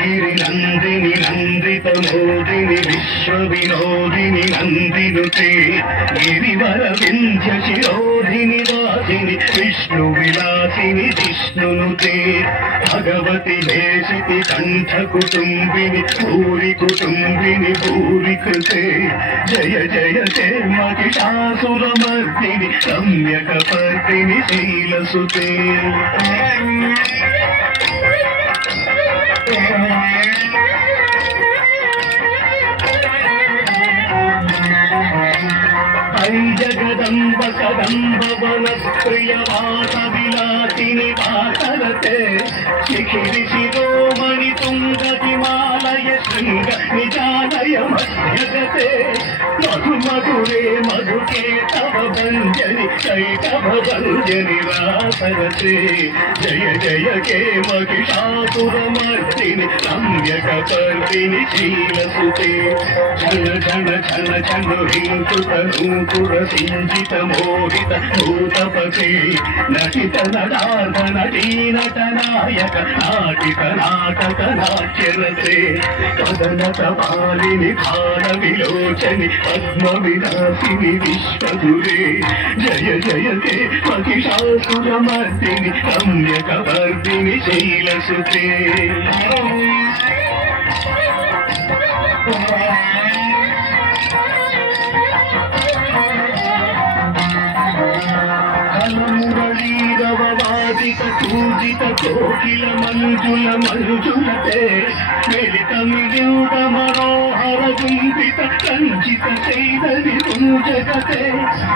गिरि नंदिनी नंदित मोदिनी विश्व विनोदिनी नंदिनुते गिरिवर विंध्य शिरोधिनी वासिनी विष्णु विलासिनी जिष्णुनुते भगवती देशिति कंठ कुटुंबिनी भूरि कुटुंबिनी भूरि कृते जय जय ते महिषासुरमर्दिनी सम्यकपर्दिनी शीलसुते जगदंब कदंब वनप्रिय वास विलासिनी वासरते शिखिरि शिरोमणि तुंग हिमालय शृंग निजालय मध्यगते मधु मधुरे मधुके तव भंजनि कैटभ भंजनि वासरते जय जय के महिषासुरमर्दिनि सम्यकपर्दिनि शीलसुते छन छन छन छन हिंसुत नूपुर सिंचित मोहित भूतपते नटित नटार्थ नटी नट नायक नाटिक नाटक नाट्यरते कदनत मालिनि खान विलोचनि पद्म विलासिनि विश्वधुरे जय जय ते महिषासुरमर्दिनि सम्यकपर्दिनि शीलसुते मुरलीरववादित पूजित कोकिल मंजुल मंजुलते मिलित मिलित मनोहर गुंफित कंचित चैतन्य तुंजगते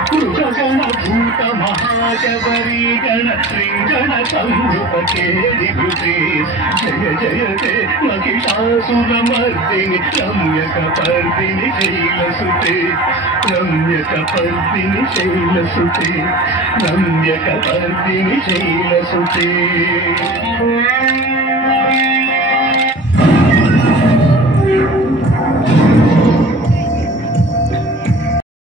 कृतगण भूत महाशबरी गण श्रीगण संभृत केलिभृते जय जय ते महिषासुरमर्दिनि सम्यकपर्दिनि शीलसुते रम्यकपर्दिनि शीलसुते रम्यकपर्दिनि शीलसुते